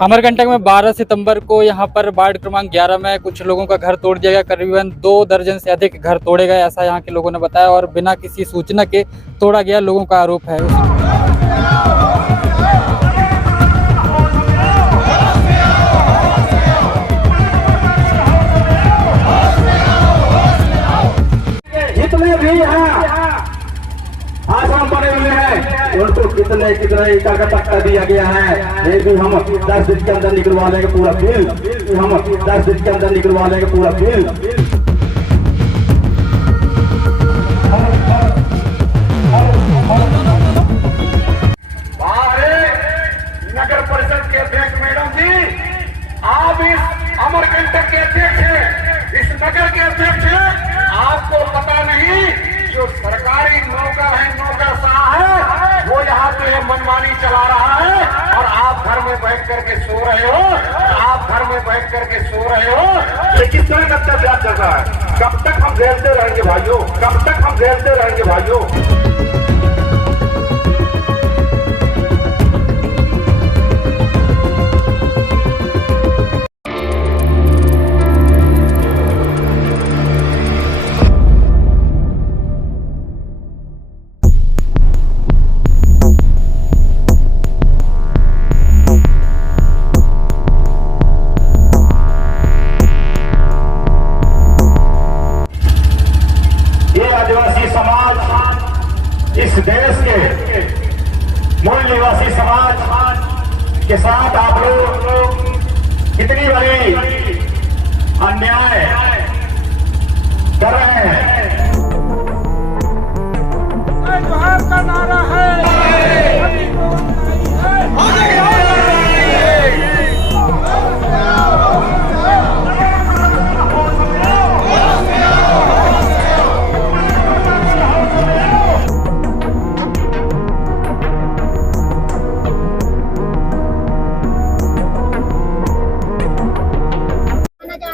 अमरकंटक में 12 सितंबर को यहां पर वार्ड क्रमांक 11 में कुछ लोगों का घर तोड़ दिया गया। करीबन 2 दर्जन से अधिक घर तोड़े गए, ऐसा यहां के लोगों ने बताया और बिना किसी सूचना के तोड़ा गया, लोगों का आरोप है। जितने भी यहाँ आश्रम बने हुए हैं उनको कितने कितने ईटा का टक्का दिया गया है, ये भी हम 10 दिन के अंदर निकलवा लेंगे पूरा बिल। हम 10 दिन के अंदर निकलवा लेंगे पूरा बिल। नगर परिषद के अध्यक्ष मैडम जी, आप इस अमरकंटक के अध्यक्ष हैं, इस नगर के अध्यक्ष हैं, आपको पता नहीं जो सरकारी नौकर है, नौकरशाह है, वो यहाँ पे मनमानी चला रहा है और आप घर में बैठ करके सो रहे हो, आप घर में बैठ करके सो रहे हो। ये किस तरह का अत्याचार चल रहा है? कब तक हम झेलते रहेंगे भाइयों? कब तक हम झेलते रहेंगे भाइयों? आदिवासी समाज इस देश के मूल निवासी समाज के साथ आप लोग कितनी बड़ी अन्याय कर रहे हैं। जोहार का नारा है,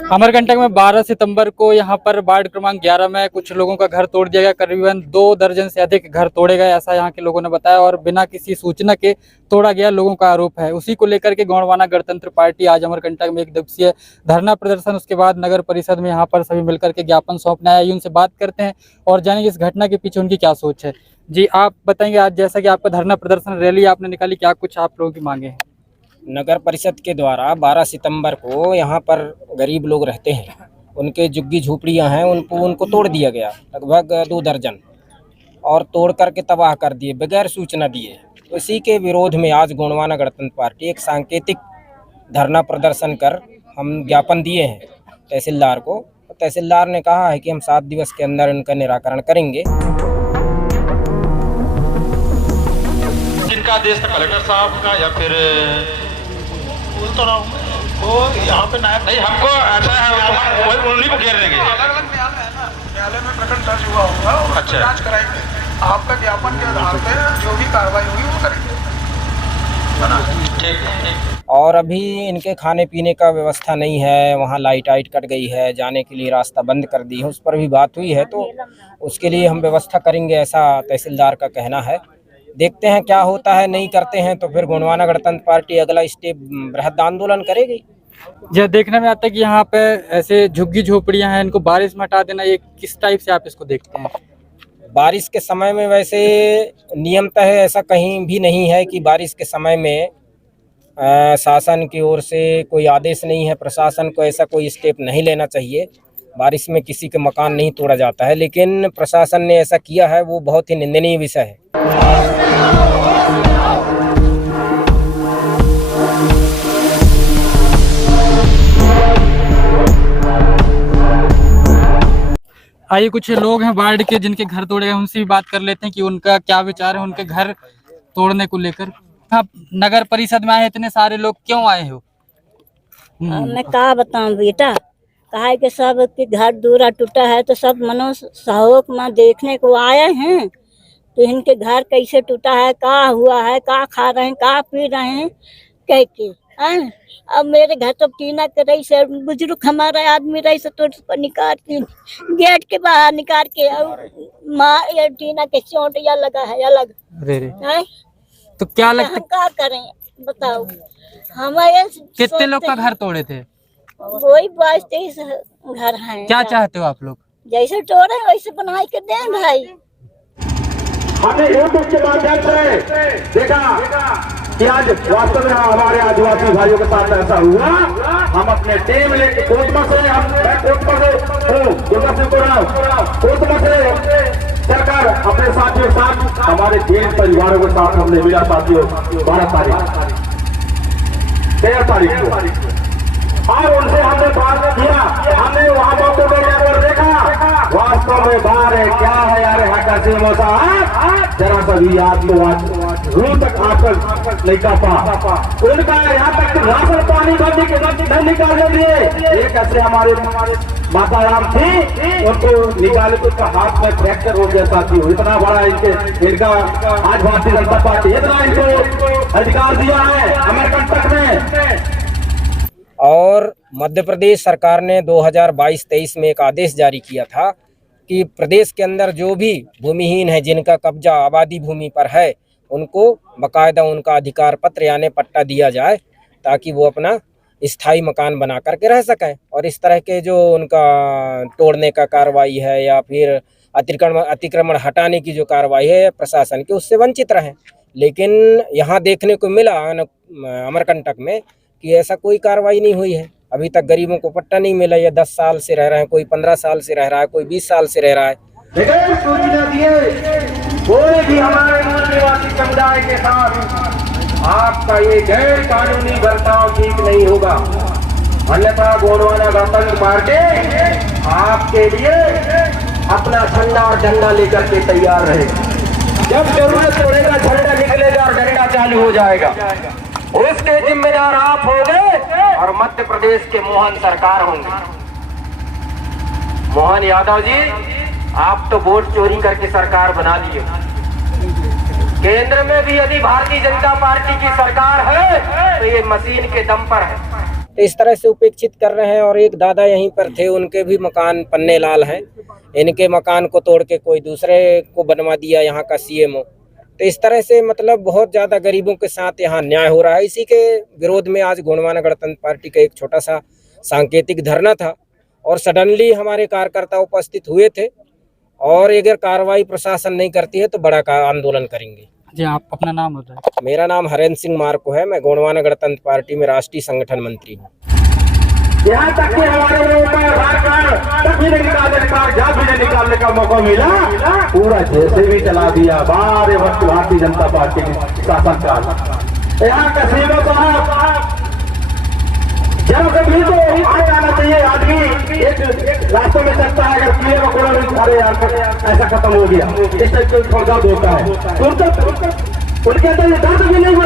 अमरकंटक में 12 सितंबर को यहां पर वार्ड क्रमांक 11 में कुछ लोगों का घर तोड़ दिया गया। करीबन 2 दर्जन से अधिक घर तोड़े गए, ऐसा यहां के लोगों ने बताया और बिना किसी सूचना के तोड़ा गया, लोगों का आरोप है। उसी को लेकर के गोंडवाना गणतंत्र पार्टी आज अमरकंटक में एक दिवसीय धरना प्रदर्शन, उसके बाद नगर परिषद में यहाँ पर सभी मिलकर के ज्ञापन सौंपने आए। उनसे बात करते हैं और जानेंगे इस घटना के पीछे उनकी क्या सोच है। जी, आप बताएंगे, आज जैसा कि आपका धरना प्रदर्शन रैली आपने निकाली, क्या कुछ आप लोगों की मांगे हैं? नगर परिषद के द्वारा 12 सितंबर को यहाँ पर गरीब लोग रहते हैं, उनके झुग्गी झोपड़ियाँ हैं, उनको तोड़ दिया गया, लगभग 2 दर्जन, और तोड़ करके तबाह कर दिए बगैर सूचना दिए। तो इसी के विरोध में आज गोंडवाना गणतंत्र पार्टी एक सांकेतिक धरना प्रदर्शन कर हम ज्ञापन दिए हैं तहसीलदार को। तहसीलदार ने कहा है कि हम 7 दिवस के अंदर इनका निराकरण करेंगे। जिनका आदेश था कलेक्टर साहब का या फिर बोल तो रहा हूँ वो यहाँ पे नायब नहीं, हमको ऐसा है उन्हीं को घेर देंगे। अलग अलग न्यायालय है ना, न्यायालय में प्रकरण दर्ज हुआ होगा और अच्छा जांच कराएंगे। आपका ज्ञापन के आधार पे जो भी कार्रवाई होगी वो करेंगे। ठीक। और अभी इनके खाने पीने का व्यवस्था नहीं है, वहाँ लाइट कट गई है, जाने के लिए रास्ता बंद कर दी है, उस पर भी बात हुई है, तो उसके लिए हम व्यवस्था करेंगे, ऐसा तहसीलदार का कहना है। देखते हैं क्या होता है, नहीं करते हैं तो फिर गोंडवाना गणतंत्र पार्टी अगला स्टेप बृहद आंदोलन करेगी। यह देखने में आता है कि यहाँ पे ऐसे झुग्गी झोपड़ियाँ हैं, इनको बारिश में हटा देना, ये किस टाइप से आप इसको देखते हैं? बारिश के समय में वैसे नियमतः ऐसा कहीं भी नहीं है कि बारिश के समय में शासन की ओर से कोई आदेश नहीं है, प्रशासन को ऐसा कोई स्टेप नहीं लेना चाहिए। बारिश में किसी के मकान नहीं तोड़ा जाता है, लेकिन प्रशासन ने ऐसा किया है, वो बहुत ही निंदनीय विषय है। आइए, कुछ लोग हैं वार्ड के जिनके घर तोड़े गए, उनसे भी बात कर लेते हैं कि उनका क्या विचार है उनके घर तोड़ने को लेकर। आप नगर परिषद में आए, इतने सारे लोग क्यों आए हो? मैं क्या बताऊं बेटा, कहा है कि सब के घर दूरा टूटा है तो सब मनो सहयोग में देखने को आए हैं, तो इनके घर कैसे टूटा है, क्या हुआ है, क्या खा रहे हैं, क्या पी रहे हैं, कह के अब मेरे घर तो टीना के रही से बुजुर्ग हमारा आदमी रही से तो उसको निकाल के गेट के बाहर निकाल के माँ टीना के चोटिया लगा है अलग। तो क्या लगता हम क्या करें बताओ? हमारे कितने लोग का घर तोड़े थे? वही 22-23 घर हैं। क्या चाहते हो आप लोग? जैसे तोड़े वैसे बनाई के दें भाई। हमने यूट्यूब के माध्यम से देखा कि आज वास्तव में हमारे आदिवासी भाइयों के साथ ऐसा हुआ। हम अपने टीम लेके कोर्ट मसले कोर्ट मसले सरकार अपने साथियों के साथ हमारे 3 परिवारों के साथ हमने मिला साथियों 13 तारीख को, और उनसे हमने बात किया। हमने वहां मौके पर जाकर देखा वास्तव में बाहर है क्या है यार हकीम साहब, जरा सा भी आपको रूह तक आकर नहीं कर पा। उनका यहाँ तक राशन पानी नहीं निकालने दिए। एक ऐसे हमारे माता राम थी, उनको निकाले तो उसका हाथ में फ्रैक्चर हो गया साथियों। इतना बड़ा इनका आज भारतीय जनता पार्टी इतना इनको अधिकार दिया है अमरकंटक में। और मध्य प्रदेश सरकार ने 2022-23 में एक आदेश जारी किया था कि प्रदेश के अंदर जो भी भूमिहीन है, जिनका कब्जा आबादी भूमि पर है, उनको बाकायदा उनका अधिकार पत्र यानी पट्टा दिया जाए ताकि वो अपना स्थायी मकान बना करके रह सकें। और इस तरह के जो उनका तोड़ने का कार्रवाई है या फिर अतिक्रमण हटाने की जो कार्रवाई है प्रशासन की, उससे वंचित रहें। लेकिन यहाँ देखने को मिला अमरकंटक में कि ऐसा कोई कार्रवाई नहीं हुई है। अभी तक गरीबों को पट्टा नहीं मिला। ये 10 साल से रह रहे हैं, कोई 15 साल से रह रहा है, कोई 20 साल से रह रहा है। सूचना दिए कोई भी हमारे मूल निवासी समुदाय के साथ आपका ये गैर कानूनी बर्ताव ठीक नहीं होगा, अन्यथा गोंडवाना गणतंत्र पार्टी आपके लिए अपना झंडा और डंडा लेकर के तैयार रहे। जब जरूरत पड़ेगा झंडा निकलेगा और डंडा चालू हो जाएगा। उसके जिम्मेदार आप होंगे और मध्य प्रदेश के मोहन सरकार होंगे। मोहन यादव जी, आप तो वोट चोरी करके सरकार बना लिए। केंद्र में भी यदि भारतीय जनता पार्टी की सरकार है तो ये मशीन के दम पर है। तो इस तरह से उपेक्षित कर रहे हैं। और एक दादा यहीं पर थे, उनके भी मकान पन्ने लाल हैं। इनके मकान को तोड़ के कोई दूसरे को बनवा दिया यहाँ का सीएमओ। तो इस तरह से मतलब बहुत ज़्यादा गरीबों के साथ यहाँ अन्याय हो रहा है। इसी के विरोध में आज गोंडवाना गणतंत्र पार्टी का एक छोटा सा सांकेतिक धरना था और सडनली हमारे कार्यकर्ता उपस्थित हुए थे। और अगर कार्रवाई प्रशासन नहीं करती है तो बड़ा आंदोलन करेंगे। जी, आप अपना नाम बताएं। मेरा नाम हरेंद्र सिंह मार्को है। मैं गोंडवाना गणतंत्र पार्टी में राष्ट्रीय संगठन मंत्री हूँ। यहाँ तक कि हमारे आधार कार्ड तक भी नहीं निकालने का, कागजात भी नहीं निकालने का मौका मिला, पूरा जैसे भी चला दिया बारे वक्त भारतीय जनता पार्टी की शासनकाल। यहाँ का सीमा साहब जब कभी तो आ जाना चाहिए। आदमी एक रास्ते में चलता है, अगर कीड़े मकोड़ा नहीं, अरे यार ऐसा खत्म हो गया, इस टाइप का थोड़ा होता है। उनके अंदर ये दर्द भी नहीं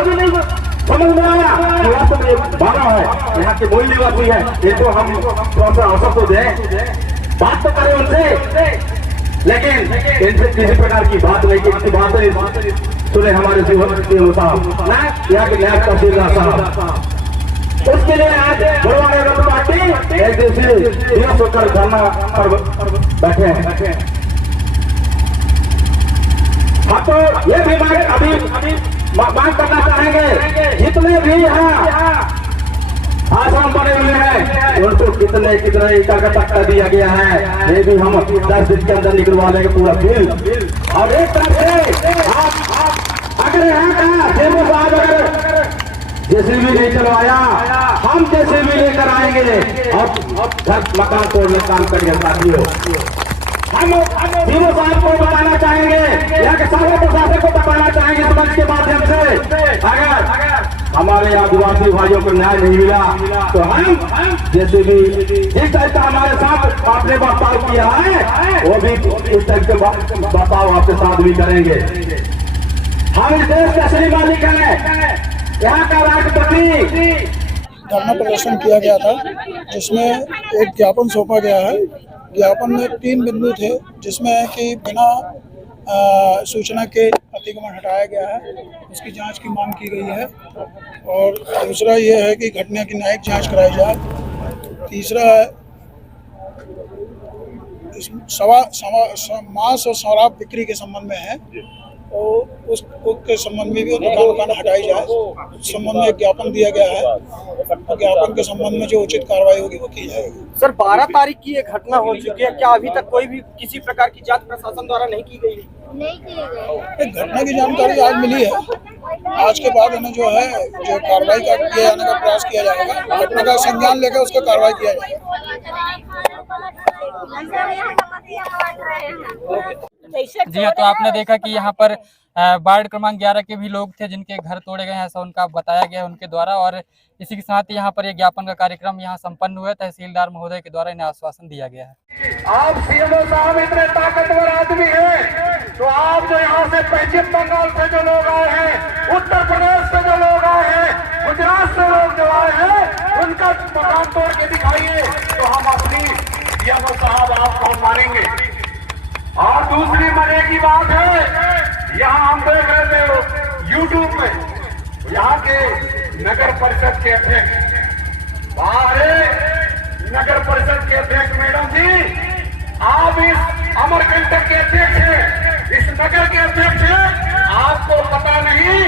समझ में आया कि वास्तव में बाधा है, यहाँ के मूल निवासी है। इनको हम थोड़ा सा अवसर तो दें, बात तो करें उनसे, लेकिन इनसे किसी प्रकार की बात नहीं, किसी बात नहीं सुने हमारे सीएम साहब यहाँ के न्याय तहसीलदार साहब। उसके लिए आज गोंडवाना गणतंत्र पार्टी एक दिवसीय होकर धरना पर बैठे हैं। हाँ, तो ये भी अभी मांग करना चाहेंगे, जितने भी यहाँ आश्रम बने हुए हैं उनको कितने ईटा का तख्ता दिया गया है, ये भी हम 10 दिन के अंदर निकलवा लेंगे पूरा बिल। और एक तरफ से अगर यहाँ का सीएम साहब अगर जेसीबी नहीं चलवाया, हम जेसीबी लेकर आएंगे और घर मकान तोड़ने का काम करेंगे साथियों। हम सीएम साहब को बताना चाहेंगे, यहाँ के सारे प्रशासन को बताना चाहेंगे इस मंच के माध्यम से, अगर हमारे आदिवासी भाइयों को न्याय नहीं मिला तो हम जेसीबी जिस टाइप का हमारे साथ आपने बर्ताव किया है वो भी उस टाइप के बर्ताव आपके साथ भी करेंगे। हम इस देश के असली मालिक हैं, यहाँ का राष्ट्रपति। धरना प्रदर्शन किया गया था जिसमें एक ज्ञापन सौंपा गया है। ज्ञापन में 3 बिंदु थे, जिसमें कि बिना सूचना के अतिक्रमण हटाया गया है, उसकी जांच की मांग की गई है। और दूसरा ये है कि घटना की न्यायिक जांच कराई जाए। तीसरा है मांस और शराब बिक्री के संबंध में है, और उसके संबंध में भी दुकान हटाई जाए, उस संबंध में एक ज्ञापन दिया गया है। तो ज्ञापन के संबंध में जो उचित कार्रवाई होगी वो की जाएगी। सर 12 तारीख की एक घटना हो चुकी है, क्या अभी तक कोई भी किसी प्रकार की जांच प्रशासन द्वारा नहीं की गई? एक घटना की जानकारी आज मिली है, आज के बाद इन्हें जो है जो कार्रवाई का किए जाने का प्रयास किया जाएगा, घटना का संज्ञान लेकर उसका कार्रवाई किया जाएगा। जी हाँ, तो आपने देखा कि यहाँ पर वार्ड क्रमांक 11 के भी लोग थे जिनके घर तोड़े गए हैं, ऐसा उनका बताया गया उनके द्वारा। और इसी के साथ यहाँ पर एक ज्ञापन का कार्यक्रम यहाँ संपन्न हुआ। तहसीलदार महोदय के द्वारा इन्हें आश्वासन दिया गया है। आप सीएमओ साहब इतने ताकतवर आदमी हैं, तो आप जो यहाँ से पश्चिम बंगाल से जो लोग आए हैं, उत्तर प्रदेश से जो लोग आए हैं, गुजरात से लोग जो आए हैं, उनका मकान तोड़ के दिखाइए, तो हम अपनी सीएमओ साहब आपको मानेंगे। और दूसरी मजे की बात है, यहाँ हम देख रहे थे यूट्यूब में, यहाँ के नगर परिषद के अध्यक्ष, बाहर नगर परिषद के अध्यक्ष मैडम जी, आप इस अमरकंटक के अध्यक्ष हैं, इस नगर के अध्यक्ष हैं, आपको पता नहीं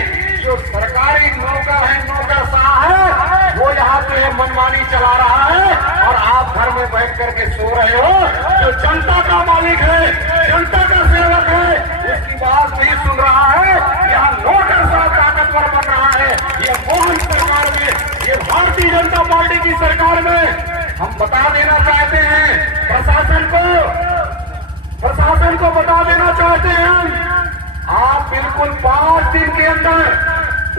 जो सरकारी नौकर है, नौकरशाह है, वो यहाँ पे मनमानी चला रहा है और आप घर में बैठ करके सो रहे हो। जो जनता का मालिक है, जनता का सेवक है, उसकी बात नहीं सुन रहा है। यहाँ नौकरशाह ताकतवर बन रहा है। ये मोहन सरकार में, ये भारतीय जनता पार्टी की सरकार में हम बता देना चाहते हैं प्रशासन को बता देना चाहते हैं, आप बिल्कुल 5 दिन के अंदर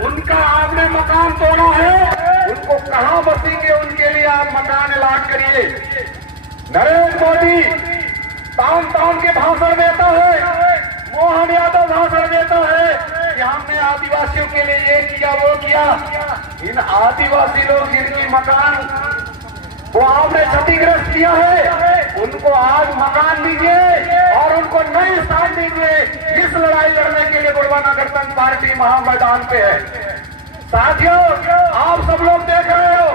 उनका आपने मकान तोड़ा है, उनको कहां बसेंगे उनके लिए आप मकान ऐलान करिए। नरेंद्र मोदी तान के भाषण देता है, मोहन यादव भाषण देता है कि हमने आदिवासियों के लिए ये किया वो किया। इन आदिवासी लोग जिनकी मकान वो आपने क्षतिग्रस्त किया है, उनको आज मकान दीजिए और उनको नए स्थान दीजिए। इस लड़ाई लड़ने के लिए गुड़वाना गणतंत्र पार्टी महामैदान पे है। साथियों, आप सब लोग देख रहे हो,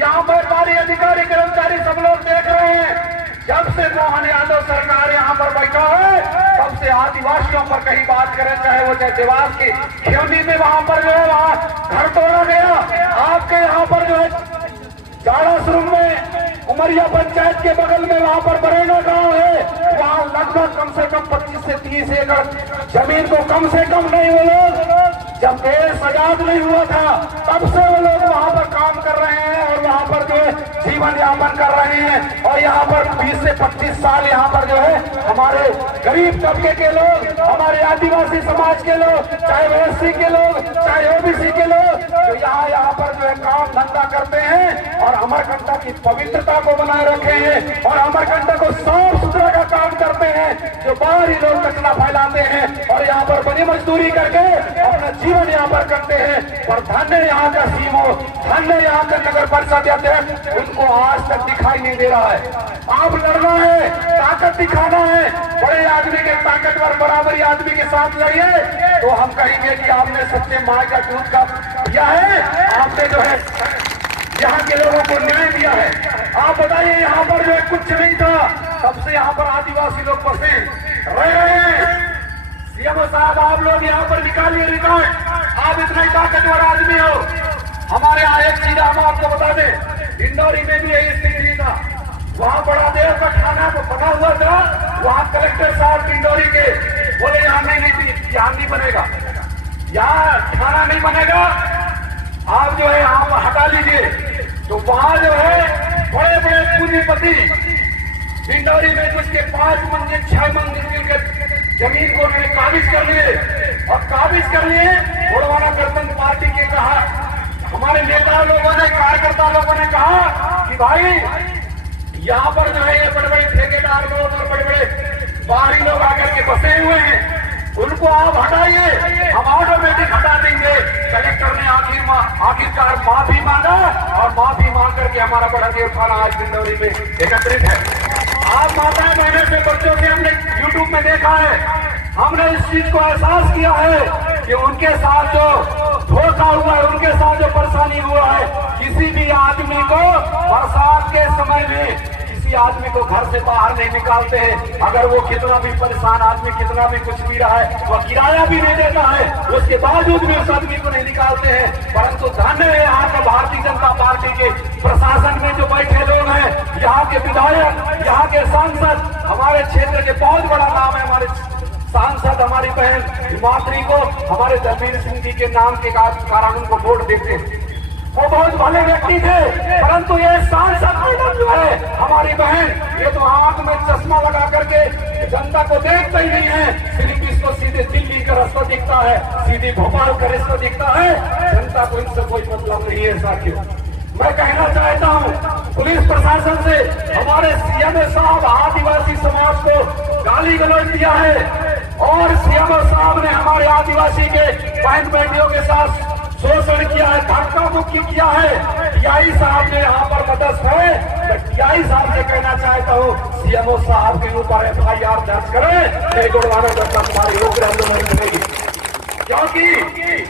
यहाँ पर व्यापारी अधिकारी कर्मचारी सब लोग देख रहे हैं। जब से मोहन यादव सरकार यहाँ पर बैठा है, तब से आदिवासियों पर कहीं बात करें, चाहे वो देवास की खेवनी में वहां पर जो है वहां घर तोड़ा गया, आपके यहाँ पर जो है जाड़ासुरम में उमरिया पंचायत के बगल में वहां पर बरेना गांव है, वहां लगभग कम से कम 25 से 30 एकड़ जमीन को कम से कम नहीं, वो लोग जब देश आजाद नहीं हुआ था तब से वो लोग वहां पर काम कर रहे हैं और वहां पर जो है जीवन यापन कर रहे हैं। और यहाँ पर 20 से 25 साल यहाँ पर जो है हमारे गरीब तबके के लोग, हमारे आदिवासी समाज के लोग, चाहे ओबीसी के लोग, चाहे ओबीसी के लोग, जो यहाँ पर जो है काम धंधा करते हैं और अमरकंटक की पवित्रता को बनाए रखे हैं और अमरकंटक को साफ सुथरा का काम करते हैं। जो बाहरी लोग कचरा फैलाते हैं और यहाँ पर बड़ी मजदूरी करके अपना जीवन यहाँ पर करते हैं। पर धन्य यहाँ का सीएमओ, धन्य यहाँ का नगर परिषद अध्यक्ष, उनको आज तक दिखाई नहीं दे रहा है। आप लड़ना है, ताकत दिखाना है, बड़े आदमी के ताकतवर बराबरी आदमी के साथ लड़िए, तो हम कहेंगे कि आपने सच्चे माँ का दूध का दिया है, आपने जो है यहाँ के लोगों को न्याय दिया है। आप बताइए, यहाँ पर जो है कुछ नहीं था, तब से यहाँ पर आदिवासी लोग बसे रह रहे हैं। सीएमओ साहब, आप लोग यहाँ पर निकालिए रिकॉर्ड, आप इतना ही ताकतवर आदमी हो। हमारे यहाँ एक चीज हम आपको बता दें, इंदौरी में भी यही स्थिति था, वहाँ बड़ा देर का खाना तो बना हुआ था, वहाँ कलेक्टर साहब इंदौरी के बोले यहाँ नहीं बनेगा, यहाँ खाना नहीं बनेगा, आप जो है आप हटा लीजिए। तो वहाँ जो है बड़े बड़े पूंजीपति इंदौरी में जिसके 5 मंजिल 6 मंजिल के जमीन को उन्होंने काबिज कर लिए और काबिज कर लिए। गुड़वाना गणतंत्र पार्टी के कहा, हमारे नेता लोगों ने, कार्यकर्ता लोगों ने कहा कि भाई यहाँ पर जो है ये बड़े बड़े ठेकेदार लोग और बड़े बड़े बाहरी लोग आकर के बसे हुए हैं, उनको आप हटाइए, हम ऑटोमेटिक हटा देंगे। कलेक्टर ने आखिरकार माफी मांगा और माफी मांग करके हमारा बड़ा देव थाना आज इंदौरी में एकत्रित है। आप माताएं बहनों से बच्चों से हमने यूट्यूब में देखा है, हमने इस चीज को एहसास किया है कि उनके साथ जो धोखा हुआ है, उनके साथ जो परेशानी हुआ है, किसी भी आदमी को बरसात के समय में किसी किसी आदमी को घर से बाहर नहीं निकालते हैं। अगर वो कितना भी परेशान आदमी कितना भी कुछ भी रहा है, वह किराया भी नहीं देता है, उसके बावजूद भी उस आदमी को नहीं निकालते हैं। परंतु धन्य है यहाँ के भारतीय जनता पार्टी के प्रशासन में जो बैठे लोग हैं, यहाँ के विधायक, यहाँ के सांसद, हमारे क्षेत्र के बहुत बड़ा नाम है हमारे सांसद, हमारी बहन हिमाद्री को हमारे दलवीर सिंह जी के नाम के कारण उनको वोट देते हैं। वो बहुत भले व्यक्ति थे, परंतु ये सांसद मैडम जो है हमारी बहन, ये तो आंख में चश्मा लगा करके जनता को देखता ही नहीं है। सिर्फ इसको सीधे दिल्ली का रास्ता दिखता है, सीधे भोपाल का रास्ता दिखता है। जनता को इनसे कोई मतलब नहीं है साथियों। मैं कहना चाहता हूँ पुलिस प्रशासन से, हमारे सीएम साहब आदिवासी समाज को गाली गलौज दिया है और सीएम साहब ने हमारे आदिवासी के बहन बेटियों के साथ शोषण किया है, धक्का मुक्की किया है। टीआई साहब ने यहाँ पर मदद है। मैं टीआई साहब से कहना चाहता हूँ सीएमओ साहब के ऊपर FIR दर्ज करें, गोड़वाना घटना तुम्हारी रोक आंदोलन करेगी। क्योंकि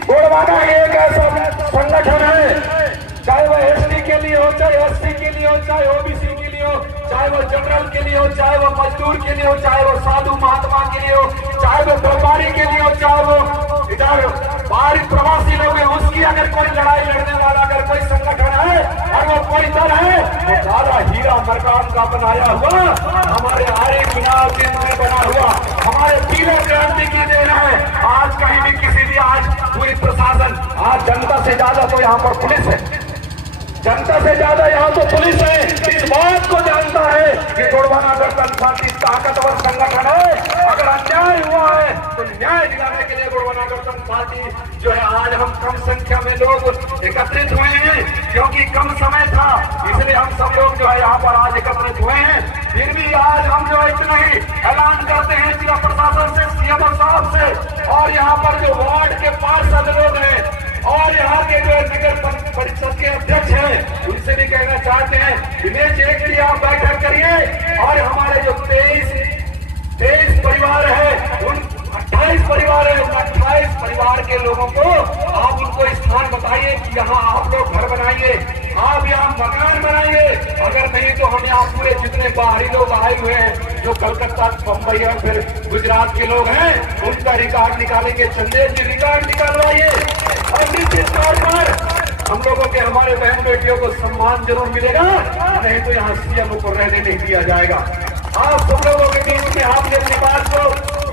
गोड़वाना एक ऐसा संगठन है, चाहे वो ST के लिए हो, चाहे SC के लिए हो, चाहे OBC के लिए हो, चाहे वो जनरल के लिए हो, चाहे वो मजदूर के लिए हो, चाहे वो साधु महात्मा के लिए हो, चाहे वो व्यापारी के लिए हो, चाहे वो इधर बाहरी प्रवासी लोग हैं, उसकी अगर कोई लड़ाई लड़ने वाला अगर कोई संगठन है और वो कोई दल है, तो सारा हीरा मरकाम का बनाया हुआ हमारे आर्य चुनाव केंद्र में बना हुआ हमारे पीले क्रांति की देन है। आज कहीं भी किसी भी आज पूरी प्रशासन, आज जनता से ज्यादा तो यहाँ पर पुलिस है, जनता से ज्यादा यहाँ तो पुलिस है। इस बात को जानता है कि गोड़वाना गणतंत्र पार्टी ताकतवर संगठन है। अगर अन्याय हुआ है तो न्याय दिलाने के लिए गोड़वाना गणतंत्र पार्टी जो है, आज हम कम संख्या में लोग एकत्रित हुए हैं क्योंकि कम समय था, इसलिए हम सब लोग जो है यहाँ पर आज एकत्रित हुए हैं। फिर भी आज हम जो है इतना ही ऐलान करते हैं जिला प्रशासन से, सीएम साहब से और यहाँ पर जो वार्ड के पार्षद लोग हैं और यहाँ के जो नगर परिषद के अध्यक्ष हैं, उनसे भी कहना चाहते हैं दिनेश एक लिए आप बैठक करिए और हमारे जो 23 परिवार है, उन 28 परिवार है, उन 28 परिवार के लोगों को आप उनको स्थान बताइए कि यहाँ आप लोग घर बनाइए, आप यहाँ मकान बनाइए। अगर नहीं तो हम यहाँ पूरे जितने बाहरी लोग आए हुए हैं, जो कलकत्ता, बम्बई और फिर गुजरात के लोग हैं, उनका रिकॉर्ड निकालेंगे। चंदेल जी रिकॉर्ड निकालवाइए और निश्चित तौर पर हम लोगों के हमारे बहन बेटियों को सम्मान जरूर मिलेगा, नहीं तो यहाँ सीएम को रहने नहीं दिया जाएगा। आप सब लोगों के बीच में आपने अपनी बात को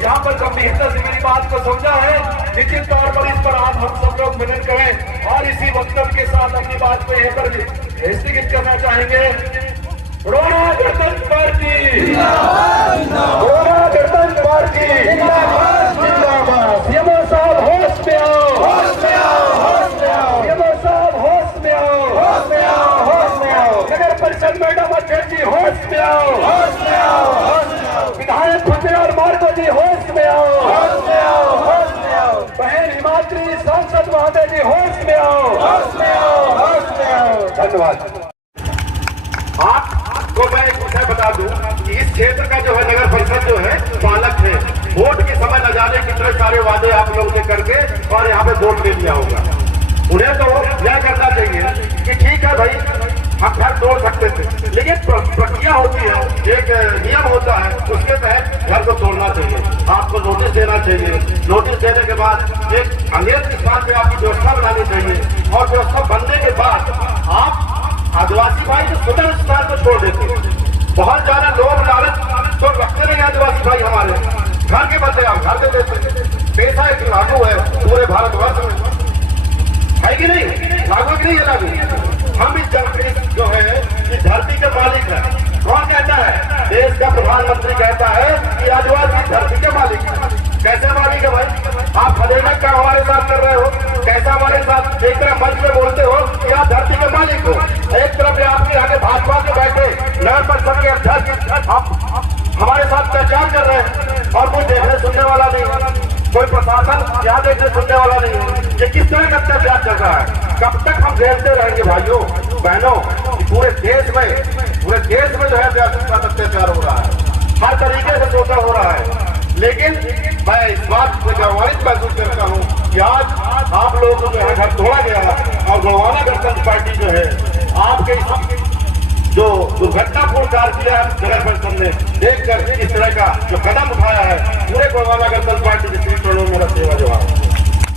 यहाँ पर गंभीरता से मेरी बात को समझा है। निश्चित तौर पर इस पर आप हम सब लोग मिलन करें और इसी वक्तव्य के साथ अपनी बात को यहाँ पर स्थगित करना चाहेंगे। गोड़वाना गणतंत्र पार्टी, गोड़वाना गणतंत्र पार्टी जिंदाबाद। सीएम साहब होश में आओ, होश में आओ, होश में आओ। सीएम साहब होश में आओ, होश में आओ, होश में आओ। नगर परिषद मैडम अध्यक्ष जी होश में आओ, होश में आओ, होश में आओ। विधायक खुदे और मार्को जी होश में आओ, होश में आओ, होश में आओ। बहन हिमाद्री सांसद महोदय जी होश में आओ, होश में आओ, होश में आओ। धन्यवाद। आपको मैं एक विषय बता दूं कि इस क्षेत्र का जो है नगर परिषद जो है पालक है। वोट के समय न जाने कितने सारे वादे आप लोगों ने करके और यहाँ पे वोट ले लिया होगा। उन्हें तो यह करना चाहिए कि ठीक है भाई, हम घर तोड़ सकते थे, लेकिन प्रक्रिया होती है, एक नियम होता है, उसके तहत घर को तोड़ना चाहिए। आपको नोटिस देना चाहिए। नोटिस देने के बाद एक अंग्रेज स्थान पे आपकी व्यवस्था बनानी चाहिए और व्यवस्था बनने के बाद आप आदिवासी भाई जो स्वतंत्र स्थान को छोड़ देते हैं। बहुत ज्यादा लोग लालच तो रखते नहीं आदिवासी भाई हमारे, घर के बदले आप घर दे देते। पैसा एक लागू है पूरे भारतवर्ष में, है कि नहीं? लागू कि नहीं है? लागू। हम इस जो है इस धरती के मालिक है। कौन कहता है? देश का प्रधानमंत्री कहता है कि आदिवासी धरती के मालिक है। कैसे मालिक है भाई? आप फलेना क्या हमारे साथ कर रहे हो? कैसा हमारे साथ? एक तरफ मंच में बोलते हो कि आप धरती के मालिक हो, एक तरफ आपके आगे भाजपा के बैठे नगर परिषद के अध्यक्ष आप हमारे साथ पहचान कर रहे हैं और कोई देखने सुनने वाला नहीं, कोई प्रशासन यहाँ देखने सुनने वाला नहीं। ये किस तरह का अत्याचार चल रहा है? कब तक हम देखते रहेंगे भाइयों बहनों? पूरे देश में जो है अत्याचार हो रहा है, हर तरीके से शोषण हो रहा है। लेकिन मैं इस बात से गौरवान्वित महसूस करता हूँ कि आज आप लोगों को जो है घर तोड़ा गया और गोड़वाना गणतंत्र पार्टी जो है आपके जो दुर्घटनापूर्ण कार्य किया है नगर परिषद ने, देखकर इस तरह का जो कदम उठाया है, पूरे गोलवाना गणतंत्र पार्टी के श्री में मेरा सेवा जवाब।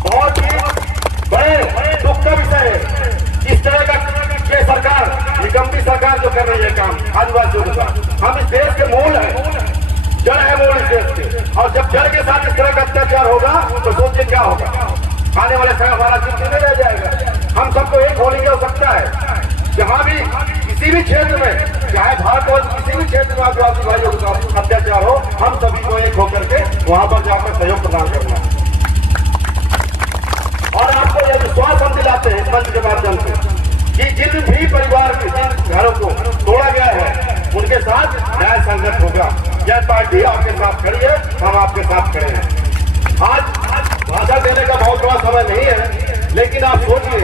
बहुत ही बड़े दुख का विषय है इस तरह का ये सरकार, निकम्मी सरकार जो कर रही है काम आदिवासियों के साथ। हम इस देश के मूल है, जड़ है मूल इस देश के, और जब जड़ के साथ इस तरह का अत्याचार होगा तो सोचिए क्या होगा। आने वाले समय हमारा जिंदगी नहीं रह जाएगा। हम सबको एक होने हो सकता है, जहाँ भी किसी भी क्षेत्र में, चाहे भारतवर्ष किसी भी क्षेत्र में आदिवासी भाइयों के साथ अत्याचार हो, हम सभी को एक होकर के वहां पर जाकर सहयोग प्रदान करना है। और आपको यह विश्वास हम दिलाते हैं मंच के माध्यम से कि जिन भी परिवार के जिन घरों को तोड़ा गया है उनके साथ न्याय संगत होगा। यह पार्टी आपके साथ खड़ी है, हम आपके साथ खड़े हैं। आज भाषण देने का बहुत बड़ा समय नहीं है, लेकिन आप सोचिए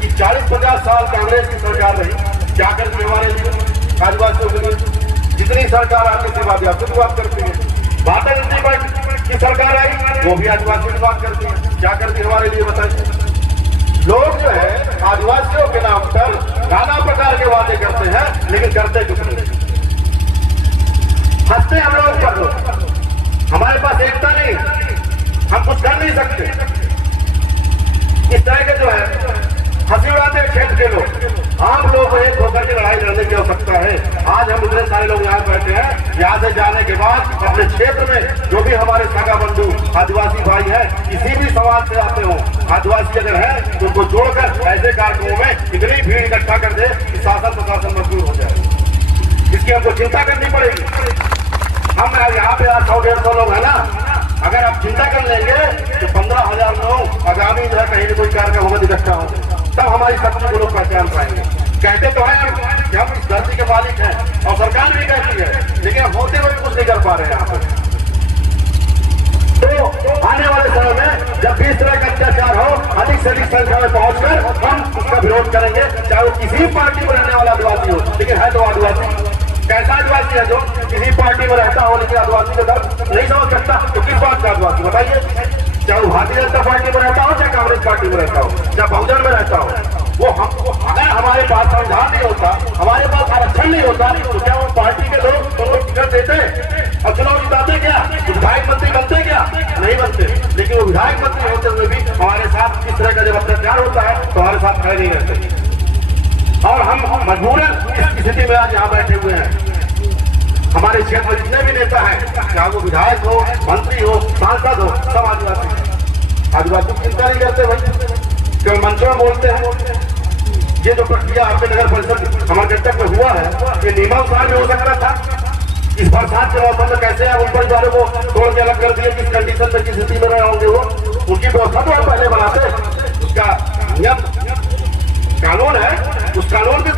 कि 40-50 साल कांग्रेस की सरकार रही, क्या करती हमारे लिए आदिवासियों के लिए। जितनी सरकार आती थी आदिवासी की बात करती है, भारतीय जनता पार्टी की सरकार आई वो भी आदिवासी की बात करती है, क्या करती हमारे लिए बताइए। लोग जो है आदिवासियों के नाम पर नाना प्रकार के वादे करते हैं, लेकिन करते कुछ नहीं। हंसते हम लोग पर लोग, हमारे पास एकता नहीं, हम कुछ कर नहीं सकते। इस तरह के जो है हंसी उड़ाते क्षेत्र के लोग, आम लोग एक होकर के लड़ाई लड़ने की आवश्यकता है। आज हम इतने सारे लोग यहाँ बैठे हैं, यहाँ से जाने के बाद अपने क्षेत्र में जो भी हमारे सगा बंधु आदिवासी भाई हैं, किसी भी समाज से आते हो, आदिवासी अगर है तो उनको जोड़कर ऐसे कार्यक्रमों में इतनी भीड़ इकट्ठा कर दे कि शासन प्रशासन मजबूर हो जाए। इसकी हमको चिंता करनी पड़ेगी। हम यहाँ पे 100-150 लोग है ना, अगर आप चिंता कर लेंगे तो 15,000 लोग आगामी जो है कहीं न कोई कार्यक्रम होगा इकट्ठा होंगे, तब हमारी शक्ति को लोग पहचान पाएंगे। कहते तो हैं कि हम इस धरती के मालिक हैं और सरकार भी कहती है, लेकिन हम होते हुए कुछ नहीं कर पा रहे हैं यहाँ पर। तो आने वाले समय में जब भी इस तरह का अत्याचार हो, अधिक से अधिक संख्या में पहुंचकर हम उसका विरोध करेंगे, चाहे वो किसी पार्टी में रहने वाला आदिवासी हो, लेकिन है तो आदिवासी। कैसा आदिवासी है जो किसी पार्टी में रहता हो लेकिन आदिवासी का दर्द नहीं समझ सकता, तो किस बात का आदिवासी बताइए। चाहे वो भारतीय जनता पार्टी में रहता हो, चाहे कांग्रेस पार्टी में रहता हो, चाहे बहुजन में रहता हो, वो हमको अगर हमारे पास संविधान नहीं होता, हमारे पास आरक्षण नहीं होता, तो क्या वो पार्टी के लोग उनको टिकट देते और चुनाव जिताते क्या, विधायक मंत्री बनते क्या? नहीं बनते। लेकिन वो विधायक मंत्री होते हुए भी हमारे साथ इस तरह का जब अत्याचार होता है तो हमारे साथ खड़े नहीं रहते, और हम मजबूरन इस स्थिति में आज यहाँ बैठे हुए हैं। हमारे क्षेत्र में जितने भी नेता हैं, चाहे वो विधायक हो, मंत्री हो, सांसद हो, सब आदिवासी। आदिवासी की चिंता नहीं करते भाई, केवल मंचों में बोलते हैं। ये जो प्रक्रिया आपके नगर परिषद हमारे गंतव्य में हुआ है, ये नियमानुसार भी हो सकता था। इस बरसात के मौसम में कैसे आप उन परिवारों को तोड़ के अलग कर दिए, किस कंडीशन में, किस स्थिति में रहे होंगे, वो उनकी व्यवस्था तो आप पहले बनाते। उसका नियम कानून है, उस कानून के